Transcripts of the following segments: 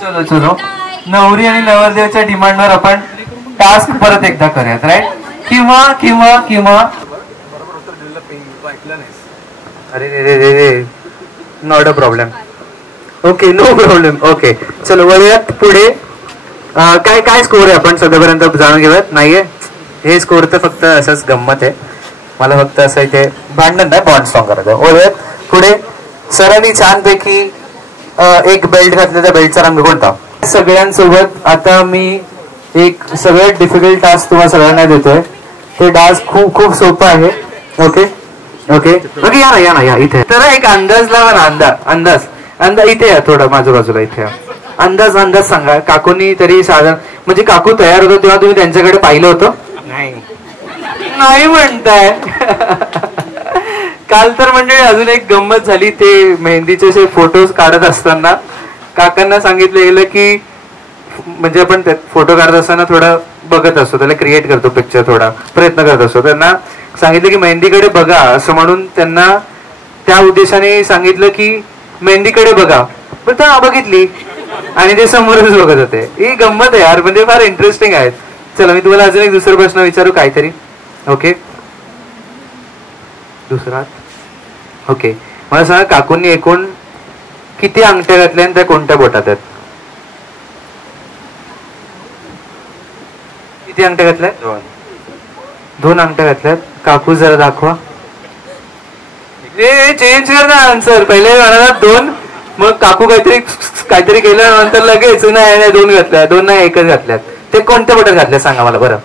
चलो चलो, नवरी आणि नवरदेवच्या डिमांडवर आपण टास्क परत एकदा करूयात, राईट? किंवा किंवा किंवा अरे रे रे रे रे, not a problem. Okay, no problem. Okay, चलो वळूयात पुढे. काय काय स्कोर आहे आपण सध्यापर्यंत जाणून घेऊयात. नाहीये हे स्कोर तर फक्त असंच गंमत आहे. मला फक्त असं इथे भांडण नाही, बॉन्ड सॉंग करायचं. वळूयात पुढे. सरांनी छानपैकी एक बेल्ट घातला, त्या बेल्टचा रंग कोणता? सगळ्यांसोबत आता मी एक सगळ्यात डिफिकल्ट टास्क तुम्हाला सगळ्यांना देतोय. ते टास्क खूप खूप सोपं आहे. ओके ओके ओके, या ना या ना या इथे. तर एक अंदाज लावा ना. अंदाज अंदाज इथे या, थोडं माझ्या बाजूला इथे या. अंदाज अंदाज सांगा. काकूंनी तरी साधारण, म्हणजे काकू तयार होतो तेव्हा तुम्ही त्यांच्याकडे पाहिलं होतं? नाही म्हणताय. काल तर म्हणजे अजून एक गंमत झाली. ते मेहंदीचे फोटोज काढत असताना काकांना सांगितलं गेलं की, म्हणजे आपण फोटो काढत असताना थोडं बघत असतो, त्याला क्रिएट करतो पिक्चर, थोडा प्रयत्न करत असतो. त्यांना सांगितलं की मेहंदीकडे बघा असं म्हणून त्यांना त्या उद्देशाने सांगितलं की मेहंदीकडे बघा. पण त्या बघितली आणि ते समोरच बघत होते. ही गंमत आहे यार, म्हणजे फार इंटरेस्टिंग आहे. चला मी तुम्हाला अजून एक दुसरा प्रश्न विचारू काहीतरी. ओके, दुसरा. ओके, मला सांगा काकूंनी एकूण किती अंगठ्या घातल्या आणि त्या कोणत्या बोटात आहेत? किती अंगठ्या घातल्या? 2 अंगठ्या घातल्यात. काकू जरा दाखवा. चेंज कर ना आन्सर. पहिले म्हणाला 2, मग काकू काहीतरी केलं, नंतर लगेच नाही 2 घातल्या. 2 नाही 1च घातल्यात. ते कोणत्या बोटात घातल्या सांगा मला बरं.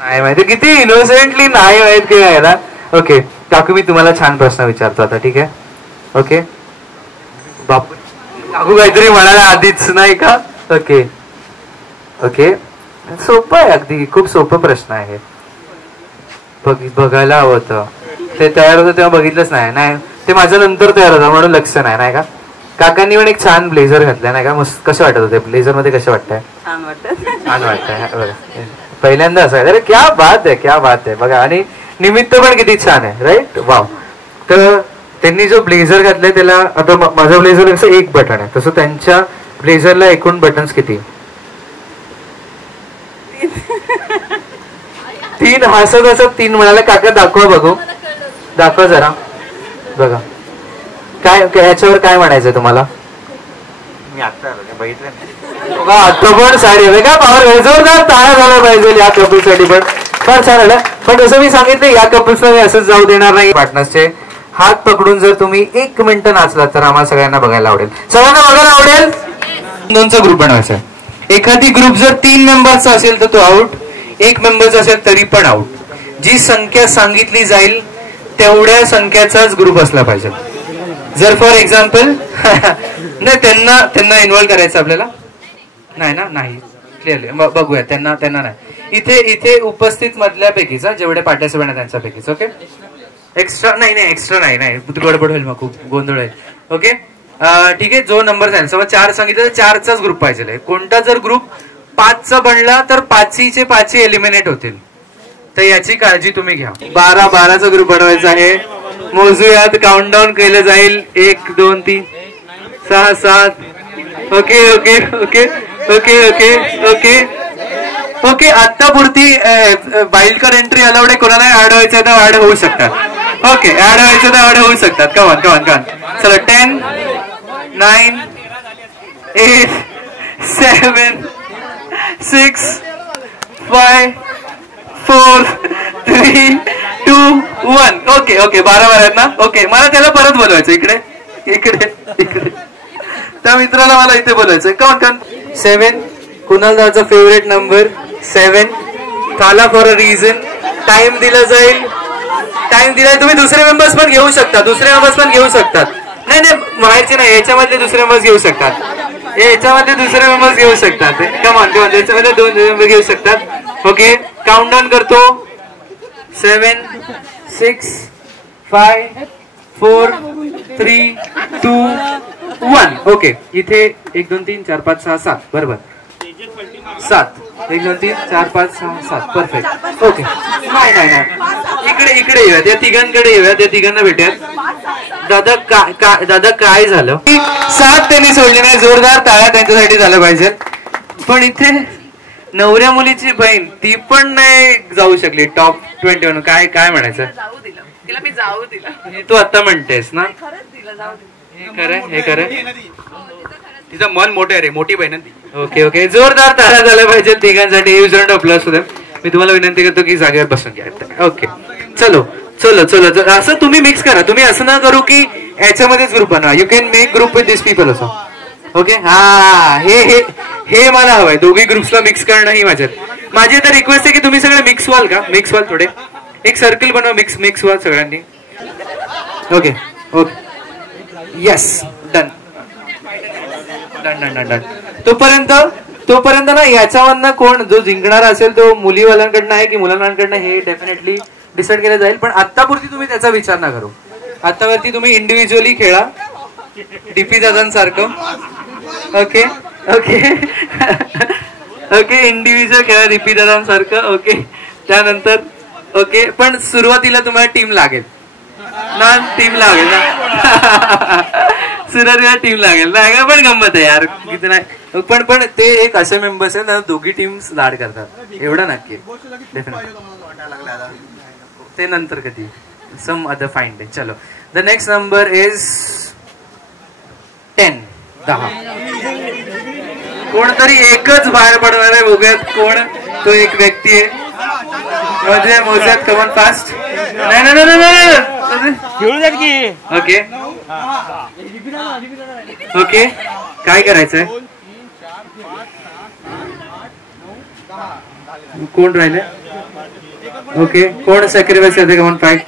नाही माहिती. किती इनोसेंटली नाही माहित की याला. ओके काकू, मी तुम्हाला छान प्रश्न विचारतो आता, ठीक आहे? ओके बापू, काकू काहीतरी म्हणाला आधीच, नाही का? ओके ओके, सोपं आहे अगदी, खूप सोपं प्रश्न आहे. बघायला हवं होतं. ते तयार होतं तेव्हा बघितलंच नाही. ते माझ्या नंतर तयार होतं म्हणून लक्ष नाही का? काकांनी पण एक छान ब्लेझर घातलाय नाही का? मस्त. कसं वाटत होते ब्लेझर मध्ये? कसं वाटतंय? छान वाटतंय. पहिल्यांदा असं आहे. अरे क्या बात आहे, क्या बात आहे. बघा, आणि निमित्त पण किती छान आहे, राईट? वाव. तर त्यांनी जो ब्लेझर घातलाय त्याला, आता माझं ब्लेझर कसं 1 बटन आहे, तसं त्यांच्या ब्लेझरला एकूण बटन्स किती? 3. हसत हसत 3 म्हणाला. काका दाखवा बघू, दाखवा जरा. बघा काय याच्यावर काय म्हणायचंय तुम्हाला? मी आता बघितलं आता पण साडी का पावर जोरदार टाळ्या झाला पाहिजे या कपल्ससाठी. पण फार छान आलं. पण जसं मी सांगितलं, या कपल्सला मी असंच जाऊ देणार नाही. पार्टनर्सचे हात पकडून जर तुम्ही 1 मिनिट नाचलात तर आम्हाला सगळ्यांना बघायला आवडेल. सगळ्यांना बघायला आवडेल. 2चा ग्रुप बनवायचा. एखादी ग्रुप जर 3 मेंबर्सचा असेल तर तो आउट, 1 मेंबरचा असेल तरी पण आउट. जी संख्या सांगितली जाईल तेवढ्या संख्याचाच ग्रुप असला पाहिजे. जर फॉर एक्झाम्पल नाही, त्यांना इन्व्हॉल्व करायचं आपल्याला नाही ना? नाही, क्लिअरली बघूया. त्यांना नाही. इथे उपस्थित मधल्यापैकीच, जेवढे पार्टिसिपंट आहेत त्यांच्यापैकीच. ओके, एक्स्ट्रा नाही. एक्स्ट्रा नाही, गडबड होईल, मग खूप गोंधळ आहे. ओके ठीक आहे. जो नंबर सांगेल, समज 4 सांगितलं तर 4चाच ग्रुप पाहिजे. कोणता जर ग्रुप 5चा बनला तर 5चे 5 एलिमिनेट होतील. तर याची काळजी तुम्ही घ्या. 12चा ग्रुप बनवायचा आहे. मोजूयात, काउंटडाऊन केलं जाईल. 1 2 3 6 7. Okay okay okay okay okay okay okay. आता पुरती वाईल्ड कार्ड एंट्री अलाउड आहे. कोणाला ऍड व्हायचं तर ऍड होऊ शकतात. ओके, ऍड व्हायचं तर ऍड होऊ शकतात. कमान. चला 10 9 8 7 6 5 4 3 2 1. ओके 12 आहेत ना? ओके, मला त्याला परत बोलवायचं. इकडे त्या मित्राला मला इथे बोलायचंय. कम 7. कुणाल दादाचा फेवरेट नंबर 7. थाला फॉर अ रिझन. टाइम दिला जाईल. तुम्ही दुसरे मेंबर्स पण घेऊ शकतात. नाही बाहेरचे नाही, याच्यामधले दुसरे मेंबर्स घेऊ शकतात. कमान याच्यामध्ये 2 मेंबर घेऊ शकतात. ओके, काउंटडाऊन करतो. 7 6 5 4 3 2 1. ओके, इथे 1 2 3 4 5 6 7. बरोबर, 7. 1 2 3 4 5 6 7. परफेक्ट. ओके, नाही इकडे येऊयात. या तिघांकडे येऊयात. या तिघांना भेटूयात. दादा काय झालं? साथ त्यांनी सोडली नाही. जोरदार टाळ्या त्यांच्यासाठी झालं पाहिजे. पण इथे नवऱ्या मुलीची बहीण ती पण नाही जाऊ शकली टॉप 21. काय काय म्हणायचं? तिला मी जाऊ दिला. तू आता म्हणतेस ना? हे खरं तिचं मन मोठं आहे रे, मोठी बहीण ती. ओके ओके, जोरदार टाळ्या झाल्या पाहिजे तिघांसाठी. यूज अँड प्लस होते. मी तुम्हाला विनंती करतो की जागेवर बसून घ्या. ओके, चलो चलो चलो चलो. असं तुम्ही मिक्स करा. तुम्ही असं ना करू की याच्यामध्येच ग्रुप बनवा. You can make group with this people असो. ओके, हा हे हे हे मला हवंय. दोघी ग्रुप्सला मिक्स करणं ही माझी तर रिक्वेस्ट आहे की तुम्ही सगळे मिक्स व्हाल का? मिक्स व्हाल थोडे. एक सर्कल बनवा. मिक्स व्हाल सगळ्यांनी. Okay okay, yes, done done done done done. तोपर्यंत ना याच्यावरनं कोण जो जिंकणार असेल तो मुलीवाल्यांकडनं आहे की मुलांकडनं हे डेफिनेटली डिसाईड केलं जाईल. पण आतापुरती तुम्ही त्याचा विचार ना करू. आतावरती तुम्ही इंडिव्हिज्युअली खेळा डीपी दादांसारखं. ओके ओके ओके, इंडिव्हिज्युअल खेळा डीपी दादांसारखं. ओके, त्यानंतर ओके, पण सुरुवातीला तुम्हाला टीम लागेल ना? टीम लागेल ना? सुरुवातीला टीम लागेल ना? पण गंमत आहे यार किती नाही. पण ते एक असे मेंबर्स आहेत ना दोघी टीम्स लाड करतात एवढं नक्की. ते नंतर कधी सम अदर फाईन डे. चलो, द नेक्स्ट नंबर इज 10. कोणतरी एकच बाहेर पडणार आहे. बघूयात कोण तो एक व्यक्ती आहे. मोजूयात. Come on fast. नाही. ओके ओके, काय करायचंय? कोण राहिले? ओके, कोण सॅक्रिफाईस करते? Come on fight.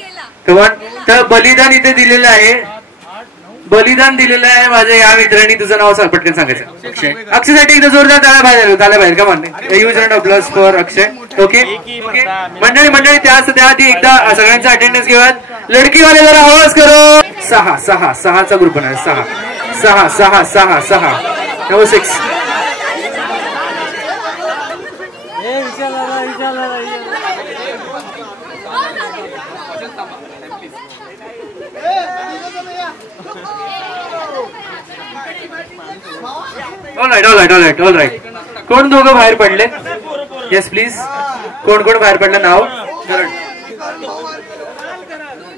कमॉन. तर बलिदान इथे दिलेलं आहे. बलिदान दिलेलं आहे माझ्या या मित्रांनी. तुझं नाव पटकन सांगायचं. अक्षयसाठी एकदा जोरदार टाळ्या बाहेर. Come on, use and plus for Akshay. Okay okay, मंडळी त्याआधी एकदा सगळ्यांचा अटेंडन्स घेऊयात. लडकीवाले जरा आवाज करो. 6चा ग्रुप आहे. 6 नंबर 6. All right. कोण दोघं बाहेर पडले? Yes please. कोण बाहेर पडलं? नाव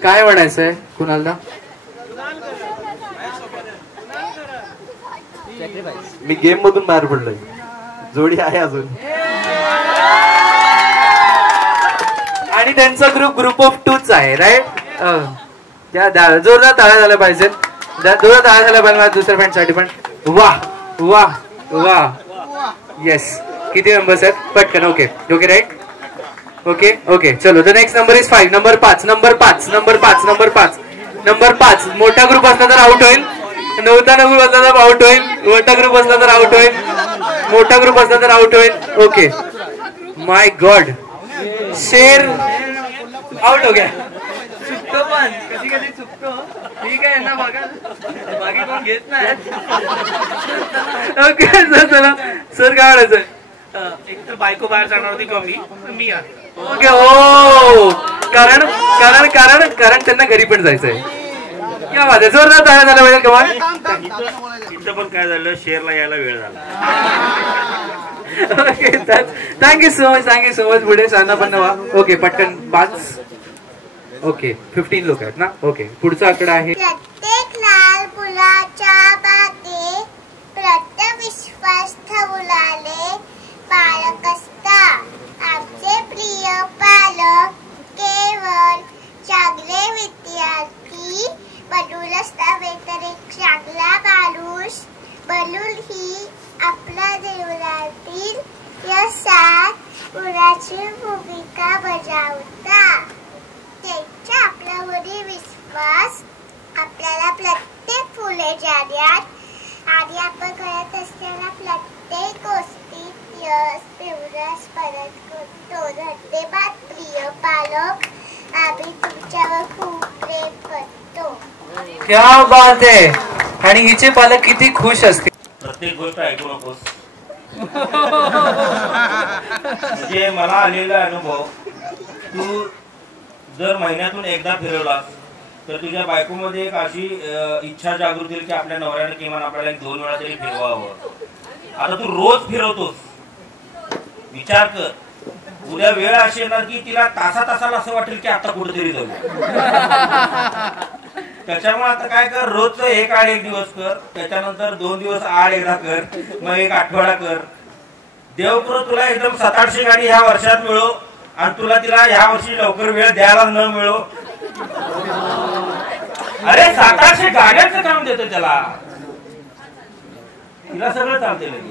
काय म्हणायचंय कुणाला? मी गेम मधून बाहेर पडलोय. जोडी आहे अजून. आणि त्यांचा ग्रुप ऑफ 2च आहे. राईट. त्या जोरदार टाळ्या झाल्या पाहिजेत. जोरदार टाळ्या झाल्या पाहिजे दुसऱ्या फ्रेंडसाठी पण. वाह वाह वाह. येस, किती मेंबर्स आहेत? पटकन. Okay okay, right. Okay okay, चलो. The next number is 5. Number 5. मोठा ग्रुप असला तर आउट होईल. नवता ग्रुप असला तर आउट होईल. मोठा ग्रुप असला तर आउट होईल. मोठा ग्रुप असला तर आउट होईल. ओके, माय गॉड. शेर आउट हो गया. चुकतो पण कधी चुकतो. ठीक आहे ना, बघा बाकी कोण घेत नाही. ओके चला सर, काय म्हणायचंय? एक तर बायको बाहेर जाणार होती किंवा मी ओके. हो, कारण त्यांना घरी पण जायचंय. क्या बात आहे. जोरदार टाळ्या झाल्या पाहिजे. कमाल. इथं पण काय झालं, शेअरला यायला वेळ झाला. Okay, thank you so much. पुढे सांगा पण वा. ओके, पटकन 5. ओके, 15 लोक आहेत ना. ओके, पुढचा आकडा आहे. प्रत्येक लाल फुलाच्या बागेत प्रत्येक विश्वास ठेवलेले पालक असतात. आमचे प्रिय पालक केवळ चांगले विद्यार्थी बनूनच नव्हे तर एक चांगला माणूस बनून ही आपल्या जीवनातील यशात गुणाची भूमिका बजावतात. त्यांचा आपल्यावरील विश्वास आपल्याला प्रत्येक फुले जाण्यात आणि आपण करत असलेल्या प्रत्येक गोष्टीत यश मिळवण्यास मदत करतो. धन्यवाद प्रिय पालक. आम्ही तुमच्यावर खूप प्रेम करतो. क्या बात आहे. आणि हिचे पालक किती खुश असतील. प्रत्येक गोष्ट ऐकू नकोस. म्हणजे मला आलेला अनुभव, तू जर महिन्यातून एकदा फिरवलास तर तुझ्या बायकोमध्ये एक अशी इच्छा जागृत होईल की आपल्या नवऱ्याने किमान आपल्याला 1-2 वेळा तरी फिरवावं. आता तू रोज फिरवतोस, विचार कर, उद्या वेळ अशी येणार की तिला तासाला असं वाटेल की आता कुठेतरी जाऊ. त्याच्यामुळे आता काय कर, रोजचं 1 दिवस कर, त्याच्यानंतर 2 दिवस आड एकदा कर, मग 1 आठवडा कर. देव करो तुला एकदम 700-800 गाडी ह्या वर्षात मिळो आणि तुला तिला ह्या वर्षी लवकर वेळ द्यायला न मिळो. अरे 700-800 गाड्यांचं काम देतो त्याला, तिला सगळं चालते लगेच.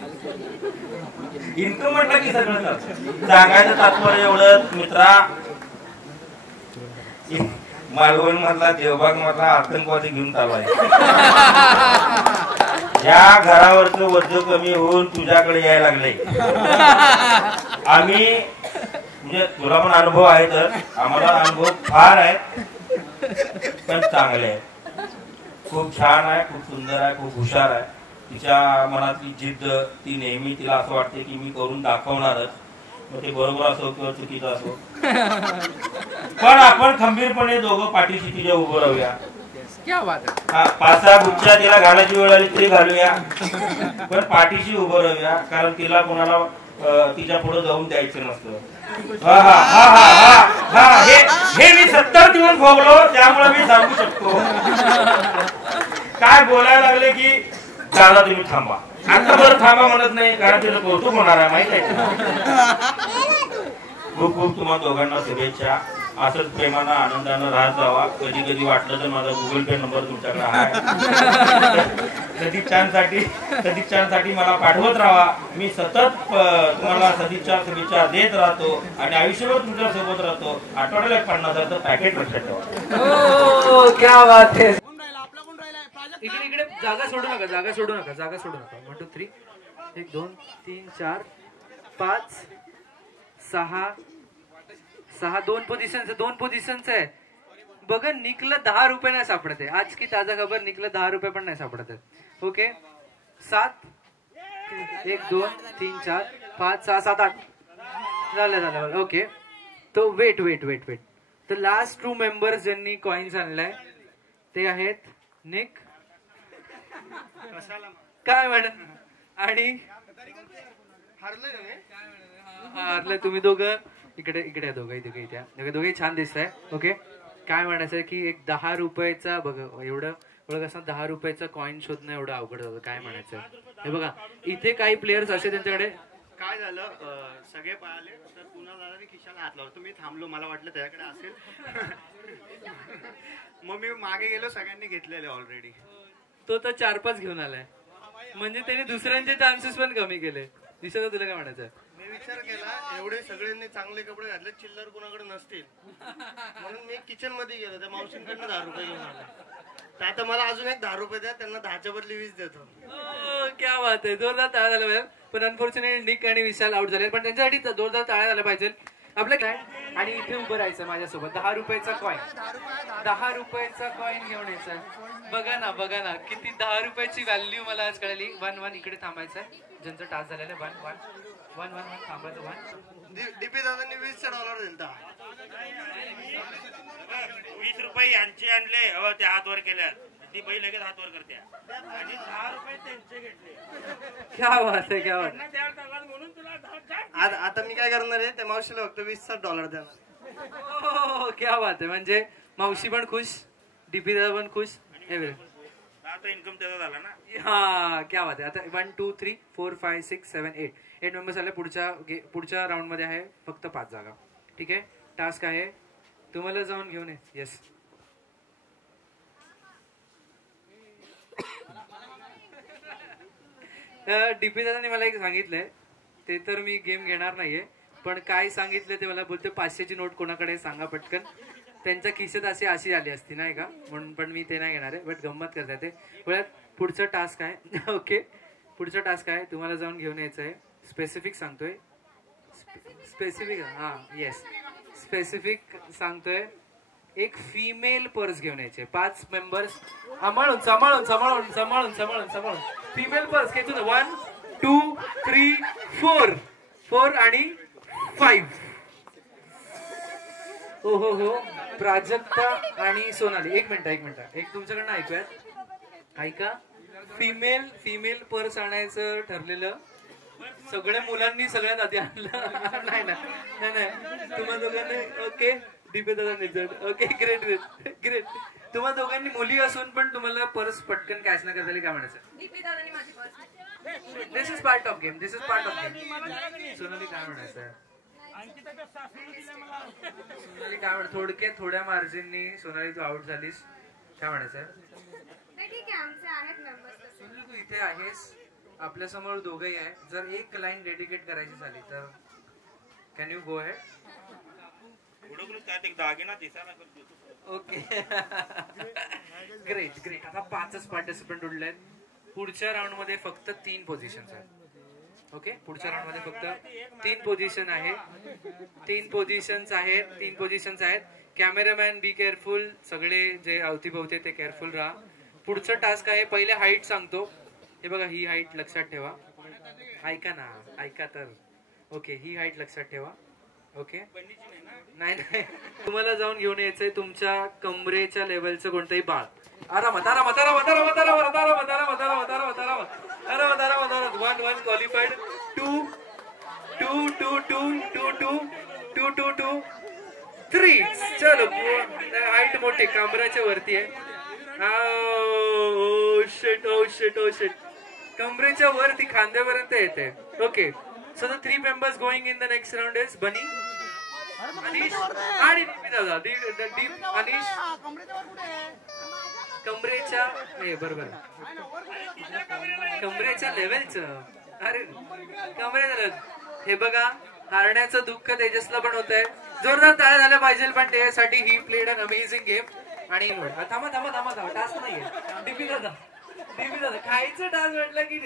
इन्कम म्हटलं की सगळं चालतं. सांगायचं तात्पर्य एवढं मित्रा, मालवण मधला देवबाग मधला आतंकवादी घेऊन चालवाय. या घरावरचं वजन कमी होऊन तुझ्याकडे यायला लागले. आम्ही म्हणजे तुला पण अनुभव आहे, तर आम्हाला अनुभव फार आहे, पण चांगले आहे. खूप छान आहे, खूप सुंदर आहे, खूप हुशार आहे. तिच्या मनातली जिद्द, ती नेहमी तिला असं वाटते की मी करून दाखवणारच, मग ते बरोबर असो किंवा चुकीचं असो. पण आपण खंबीरपणे दोघं पाठीशी तिच्या उभं राहूया. 5-6 बुच्च्या तिला घालायची वेळ आली तरी घालूया, पण पाठीशी उभं राहूया, कारण तिला कोणाला तिच्या पुढे जाऊन द्यायचं नसतं. हे मी 70 दिवस भोगलो, त्यामुळे मी सांगू शकतो. काय बोलायला लागले की दादा तुम्ही थांबा, आता बरं थांबा म्हणत नाही, कारण तिला कौतुक होणार आहे, माहित आहे. खूप खूप तुम्हाला दोघांना शुभेच्छा. असंच प्रेमानं आनंदानं राहत जावा. कधी कधी वाटलं तर माझा गुगल पे नंबर तुमच्याकडे आहे, सदिच्छांसाठी मला पाठवत राहा. मी सतत तुम्हाला सदिच्छा देत राहतो आणि आयुष्यभर तुमच्या सोबत राहतो. आठवड्याला 50,000चं पॅकेट लक्षात ठेवा. क्या बात है. इकडे जागा सोडू नका. 1 2 3 1 2 3 4 5 6 2 पोझिशन्स आहे. बघा निकला 10 रुपये नाही सापडत आहे. आज की ताजा खबर, निकला 10 रुपये पण नाही सापडत आहे. ओके 7 1 2 3 4 5 6 7 8 झालं. ओके तो वेट. तर लास्ट 2 मेंबर्स ज्यांनी कॉइन्स आणलाय ते आहेत निक, काय मॅडम, आणि हरलं तुम्ही दोघं. इकडे दोघे छान दिसत आहे. ओके काय म्हणायचं की एक 10 रुपयाचा बघा, एवढं असं 10 रुपयाचा कॉइन शोधणं एवढं अवघड झालं. काय म्हणायचं हे बघा, इथे काही प्लेयर्स असे त्यांच्याकडे काय झालं, सगळे पळाले तर पुन्हा दादाने खिशाला हात लावला. मी थांबलो, मला वाटलं त्याच्याकडे असेल. मग मी मागे गेलो, सगळ्यांनी घेतलेले ऑलरेडी. तो तर 4-5 घेऊन आलाय, म्हणजे त्याने दुसऱ्यांचे चान्सेस पण कमी केले. दिसत तुला काय म्हणायचं. मी विचार केला एवढे सगळ्यांनी चांगले कपडे घातले, चिल्लर कोणाकडे नसतील, म्हणून मी किचन मध्ये गेलो. त्या मावशींकडनं 10 रुपये घेऊन आला. तर आता मला अजून एक 10 रुपये द्या, त्यांना 10च्या बदली 20 देतो. क्या बात आहे, जोरदार टाळ्या झाल्या पाहिजे. पण अनफॉर्च्युनेटली निक आणि विशाल आउट झाले, पण त्यांच्यासाठी जोरदार टाळ्या झाल्या पाहिजे. आपलं काय, आणि इथे उभं राहायचं माझ्यासोबत. 10 रुपयाचा कॉइन, 10 रुपयाचा कॉइन घेऊन यायचा. बघा ना किती 10 रुपयाची व्हॅल्यू मला आज कळली. 1-1 इकडे थांबायचं, ज्यांचं टास्क झालेलं 1-1 थांबायचं. 1 डीपी दादांनी $20 दिलता. 20 रुपये यांचे आणले, ते हात वर केल्यात, ती बाई लगेच हात वर करते आणि 10 रुपये त्यांचे घेतले. क्या बात आहे. आता मी काय करणार आहे, त्या मावशीला फक्त $20 देणार. क्या बात आहे. म्हणजे मावशी पण खुश, डीपी दादा पण खुश, आता इन्कम त्याचा झाला ना. हा क्या बात आहे. आता 1 2 3 4 5 6 7 8 मेंबर्स आले. पुढच्या राऊंड मध्ये आहे फक्त 5 जागा. ठीक आहे, टास्क आहे तुम्हाला जाऊन घेऊन ये. येस डीपी दादाने मला एक सांगितलंय, ते तर मी गेम घेणार नाहीये, पण काय सांगितलं ते मला बोलते 500ची नोट कोणाकडे सांगा पटकन. त्यांच्या खिशात अशी आली असती नाही का, म्हणून पण मी ते नाही घेणार आहे. बट गंमत करता ते. पुढचं टास्क आहे. ओके पुढचं टास्क आहे, तुम्हाला जाऊन घेऊन यायचं आहे. स्पेसिफिक सांगतोय, स्पेसिफिक सांगतोय. एक फिमेल पर्स घेऊन यायचे. 5 मेंबर्स सांभाळून फिमेल पर्स घेतो ना. 1 2 3 4 आणि 5. हो प्राजक्ता आणि सोनाली. एक मिनिट एक तुमच्याकडनं ऐकूयात. ऐका. फिमेल पर्स आणायचं ठरलेलं. सगळ्या मुलांनी सगळ्यात आधी आणलं. नाही तुम्हा दोघांनी. ओके दीपे दादा. Okay great. तुम्हा दोघांनी मुली असून पण तुम्हाला पर्स पटकन कॅश न करता काय म्हणायचं? This is part of game. Sonali काय म्हणायचं? सोनाली काय म्हण? थोडक्यात थोड्या मार्जिननी सोनाली तू आउट झालीस. काय म्हणायचं? सोनाली तू इथे आहेस, आपल्या समोर दोघंही आहे. जर एक लाईन डेडिकेट करायची झाली तर can you go head? Okay great. आता 5च पार्टिसिपंट उरले आहेत. पुढच्या राऊंड मध्ये फक्त 3 पोझिशन्स आहेत. ओके पुढच्या राऊंड मध्ये फक्त 3 पोझिशन आहे. 3 पोझिशन्स आहेत. Cameraman be careful. सगळे जे अवतीभवते ते केअरफुल राहा. पुढचं टास्क आहे. पहिले हाईट सांगतो. हे बघा ही हाईट लक्षात ठेवा. ऐका तर. ओके ही हाईट लक्षात ठेवा. ओके नाही तुम्हाला जाऊन घेऊन यायचंय तुमच्या कमरेच्या लेवलचं कोणतंही बाळ. आरामात. 1 क्वालिफाईड. 2 3. चलो हाईट मोठी कमरेच्या वरती आहे. Oh shit. कमरेच्या वरती खांद्यापर्यंत येते. Okay so the 3 members going in the next round is बनी, अनिश आणि दादा. अनिश कमरेच्या बरोबर कमरेच्या लेवलचं. अरे कमरेच्या. हे बघा हारण्याचं दुःख तेजसला पण होत आहे. जोरदार टाळ्या झाल्या पाहिजे. पण त्यासाठी he played an amazing game. आणि थांबा टास्क नाहीये. डीपी दादा खायचं टास्क म्हटलं की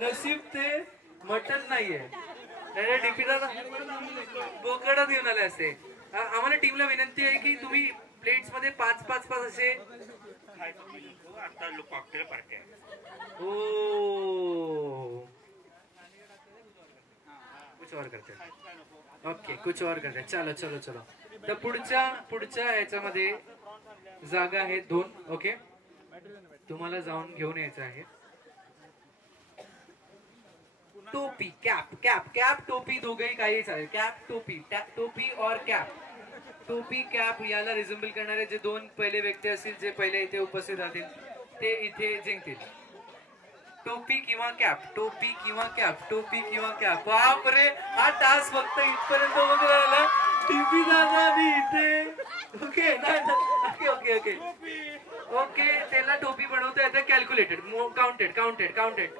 नशीब ते मटन नाहीये. डीपी दादा बोकडं देऊन आले असते. आम्हाला टीमला विनंती आहे की तुम्ही प्लेट्स मध्ये 5 असे. कुछ और करते. ओके कुछ और करते. चलो. तर पुढच्या याच्यामध्ये जागा आहेत 2. ओके तुम्हाला जाऊन घेऊन यायचं आहे. टोपी कॅप टोपी दोघेही काही चालेल. कॅप टोपी और कॅप. टोपी कॅप याला रिझेंबल करणारे जे 2 पहिले व्यक्ती असतील जे पहिले इथे उपस्थित राहतील ते इथे जिंकतील. टोपी किंवा कॅप. बापरे हा टास्क फक्त इथपर्यंत वगैरे आला. टीपी दादा इथे. ओके त्याला टोपी बनवता येतं. Calculated counted.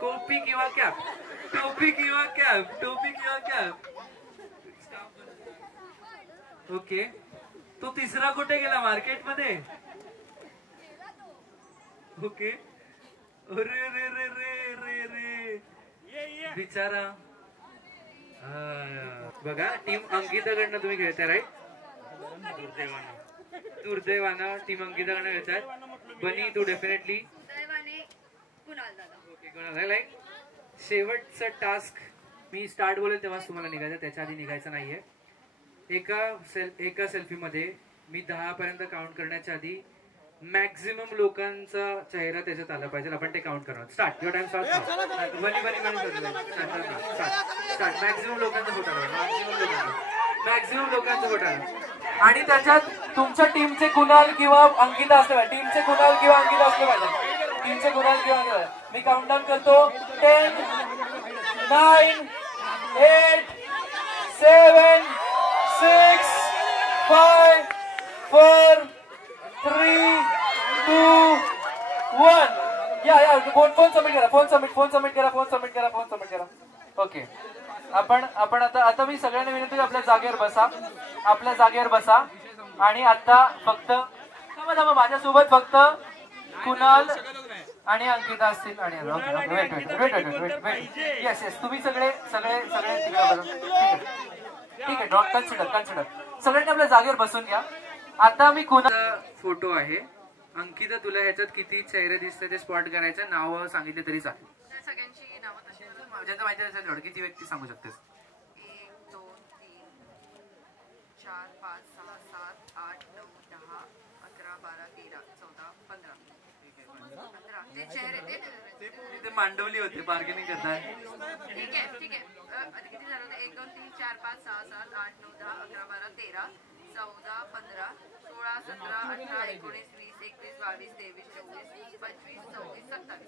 टोपी किंवा कॅप. ओके तो तिसरा कुठे गेला? मार्केटमध्ये. ओके रे बिचारा. बघा टीम अंकिताकडनं तुम्ही खेळताय राईट. दुर्दैवानं टीम अंकिताकडनं खेळतात. बनी तू डेफिनेटली. लाईक शेवटचा टास्क मी स्टार्ट बोलेल तेव्हाच तुम्हाला निघायचं. त्याच्या आधी निघायचं नाहीये. एका सेल्फी मध्ये मी 10 पर्यंत काउंट करण्याच्या आधी मॅक्झिमम लोकांचा चेहरा त्याच्यात आला पाहिजे. आपण ते काउंट करणार. Start. Your time start. Start. Maximum लोकांचा फोटो आला. आणि त्याच्यात तुमच्या टीमचे कुणाल किंवा अंकिता असले पाहिजे. मी काउंटडाऊन करतो. 10 9 8 7 6 5 4 3 2 1. या फोन सबमिट करा. ओके आपण आता मी सगळ्यांना विनंती आपल्या जागेवर बसा. आणि आता फक्त थांबा माझ्यासोबत फक्त कुणाल आणि अंकिता असतील. आणि वेट. येस तुम्ही सगळे ठीक आहे. Dot consider. सगळ्यांनी आपल्या जागेवर बसून घ्या. आता मी कुणाल फोटो आहे. अंकिता तुला ह्याच्यात किती चेहरे दिसते ते स्पॉट करायचं. नाव सांगितले तरी चालेल. सगळ्यांची नावं ज्यांना माहिती असेल किती व्यक्ती सांगू शकतेस? 1 2 3 4 4 5 6 7 8 9 10 11 12 13 14 15 ते चेहरे तिथे मांडवली होते बार्गेनिंग करताय. ठीक आहे किती झालं होतं 1 2 3 4 5 6 7 8 9 10 11 12 13 14 15 16 17 18 19 20 21 22 23 24 25 26 27.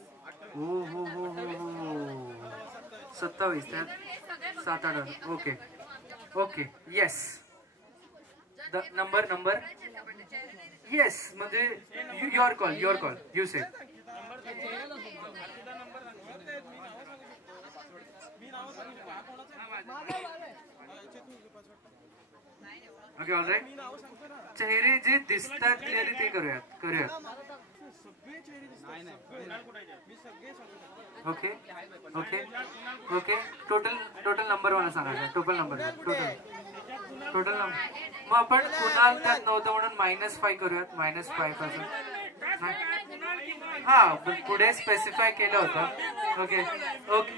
हो 27 त्यात 7 8. Okay okay yes. Number yes म्हणजे your call you say. Okay all right. चेहरे जे दिसतात क्लिअरली ते करूयात. Okay okay okay total number मला सांगायचं. टोटल नंबर मग आपण कुणाल त्यात नव्हतं म्हणून -5 करूयात. -5 पासून हा पुढे स्पेसिफाय केलं होतं. ओके ओके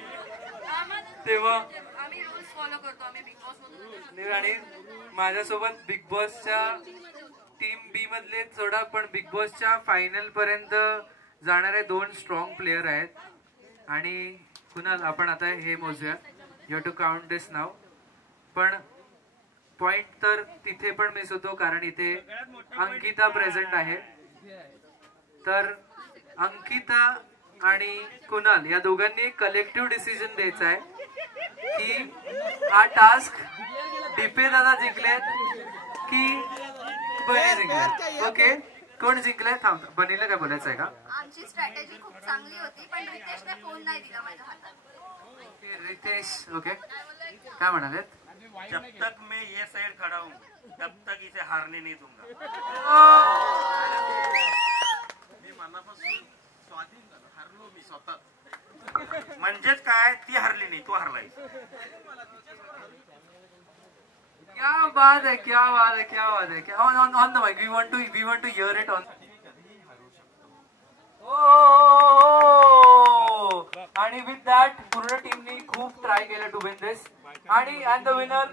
तेव्हा आम्ही रूल्स फॉलो करतो. आम्ही बिग बॉस मधून आणि माझ्यासोबत बिग बॉसच्या टीम बी मधले थोडा पण बिग बॉसच्या फायनल पर्यंत जाणारे 2 स्ट्रॉंग प्लेयर आहेत. आणि कुणाल आपण आता हे मोजूया. यू हॅव टू काउंट दिस नाव. पण पॉइंट तर तिथे पण मिस होतो कारण इथे अंकिता प्रेझेंट आहे. तर अंकिता आणि कुणाल या दोघांनी एक कलेक्टिव्ह डिसिजन द्यायचा आहे की हा टास्क डिपे दादा जिंकलेत की बनी जिंकले. ओके कोण जिंकले? थांब बनीला काय बोलायचं आहे का? आमची स्ट्रॅटेजी खूप चांगली होती पण रितेशने फोन नाही दिला माझ्या हातात. रितेश ओके काय म्हणाले? जब तक मैं ये साइड खड़ा हूँ तब तक इसे हारने नहीं दूंगा. मी मनापासून स्वाधीन झालो. हरलो मी स्वतः. म्हणजेच काय ती हरली नाही तू हरलायस. क्या बात है. On the mic we want to hear it on. आणि विथ दॅट पूर्ण टीमनी खूप ट्राय केलं टू विन दिस. आणि अँड द विनर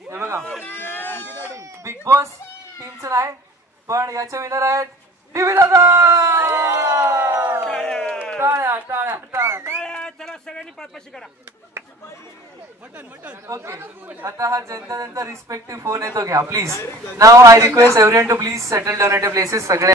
हे बघा बिग बॉस टीमचं नाही पण याचे विनर आहेत डिपे दादा. टाळ्या चला सगळ्यांनी पाचपाशी करा. ओके आता हा ज्यांचा रिस्पेक्टिव्ह फोन येतो घ्या please. Now I request everyone to please settle down at a places. सगळे